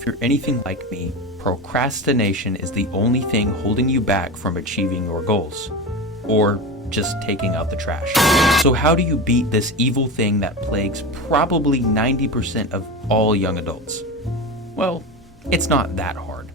If you're anything like me, procrastination is the only thing holding you back from achieving your goals, or just taking out the trash. So how do you beat this evil thing that plagues probably 90% of all young adults? Well, it's not that hard.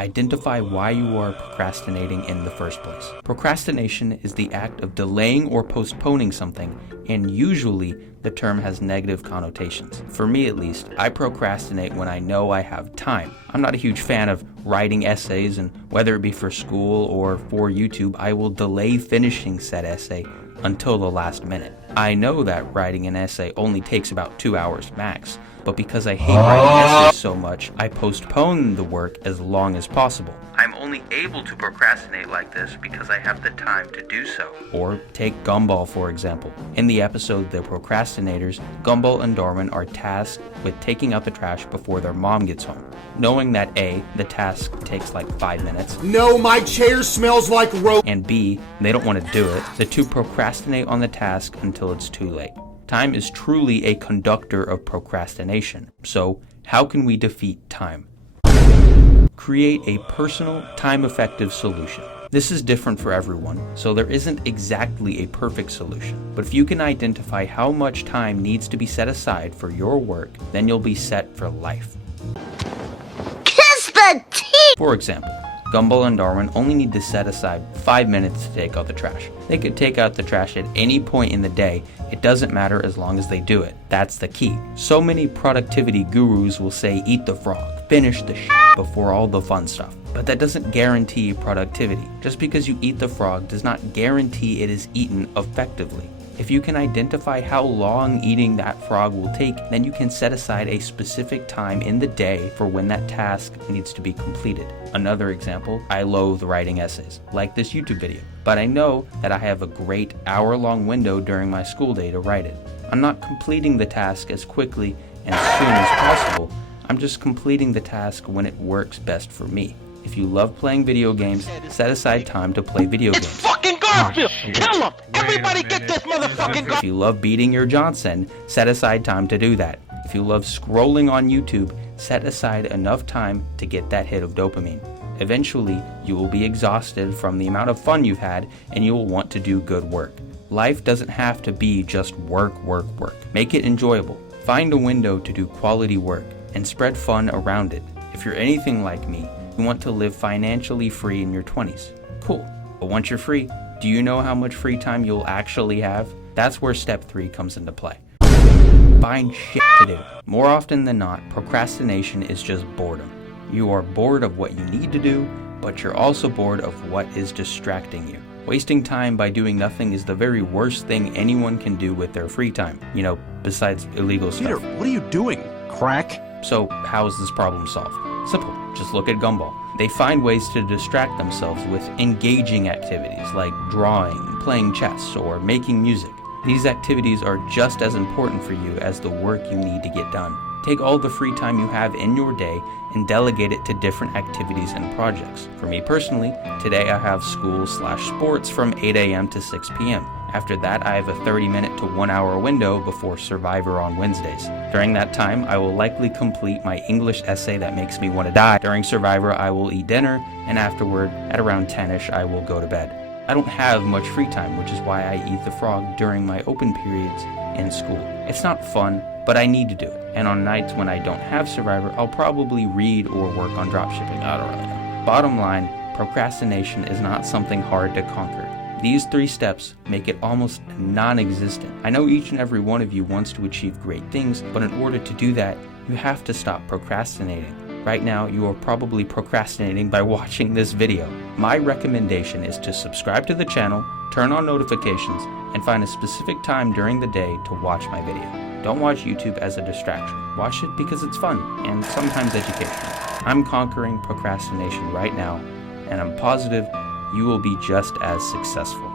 Identify why you are procrastinating in the first place. Procrastination is the act of delaying or postponing something, and usually the term has negative connotations. For me at least, I procrastinate when I know I have time. I'm not a huge fan of writing essays, and whether it be for school or for YouTube, I will delay finishing said essay until the last minute. I know that writing an essay only takes about 2 hours max, but because I hate writing essays so much, I postpone the work as long as possible. I'm only able to procrastinate like this because I have the time to do so. Or take Gumball for example. In the episode The Procrastinators, Gumball and Darwin are tasked with taking out the trash before their mom gets home. Knowing that A, the task takes like 5 minutes. No, my chair smells like rope. And B, they don't want to do it. The two procrastinate on the task until it's too late. Time is truly a conductor of procrastination. So, how can we defeat time? Create a personal, time-effective solution. This is different for everyone, so there isn't exactly a perfect solution. But if you can identify how much time needs to be set aside for your work, then you'll be set for life. Kiss the teeth! For example, Gumball and Darwin only need to set aside 5 minutes to take out the trash. They could take out the trash at any point in the day. It doesn't matter as long as they do it. That's the key. So many productivity gurus will say eat the frog, finish the shit before all the fun stuff. But that doesn't guarantee productivity. Just because you eat the frog does not guarantee it is eaten effectively. If you can identify how long eating that frog will take, then you can set aside a specific time in the day for when that task needs to be completed. Another example, I loathe writing essays, like this YouTube video, but I know that I have a great hour-long window during my school day to write it. I'm not completing the task as quickly and as soon as possible, I'm just completing the task when it works best for me. If you love playing video games, set aside time to play video games. It's fucking Garfield! Kill him! Everybody get this motherfucking Garfield! If you love beating your Johnson, set aside time to do that. If you love scrolling on YouTube, set aside enough time to get that hit of dopamine. Eventually, you will be exhausted from the amount of fun you've had, and you will want to do good work. Life doesn't have to be just work, work, work. Make it enjoyable. Find a window to do quality work, and spread fun around it. If you're anything like me, you want to live financially free in your 20s. Cool. But once you're free, do you know how much free time you'll actually have? That's where step 3 comes into play. Find shit to do. More often than not, procrastination is just boredom. You are bored of what you need to do, but you're also bored of what is distracting you. Wasting time by doing nothing is the very worst thing anyone can do with their free time. You know, besides illegal stuff. Peter, what are you doing? Crack? So, how is this problem solved? Simple. Just look at Gumball. They find ways to distract themselves with engaging activities like drawing, playing chess, or making music. These activities are just as important for you as the work you need to get done. Take all the free time you have in your day and delegate it to different activities and projects. For me personally, today I have school/sports from 8 a.m. to 6 p.m. After that, I have a 30-minute to 1 hour window before Survivor on Wednesdays. During that time, I will likely complete my English essay that makes me want to die. During Survivor, I will eat dinner, and afterward, at around 10ish, I will go to bed. I don't have much free time, which is why I eat the frog during my open periods in school. It's not fun, but I need to do it. And on nights when I don't have Survivor, I'll probably read or work on dropshipping. I don't really know. Bottom line, procrastination is not something hard to conquer. These 3 steps make it almost non-existent. I know each and every one of you wants to achieve great things, but in order to do that, you have to stop procrastinating. Right now, you are probably procrastinating by watching this video. My recommendation is to subscribe to the channel, turn on notifications, and find a specific time during the day to watch my video. Don't watch YouTube as a distraction. Watch it because it's fun and sometimes educational. I'm conquering procrastination right now, and I'm positive you will be just as successful.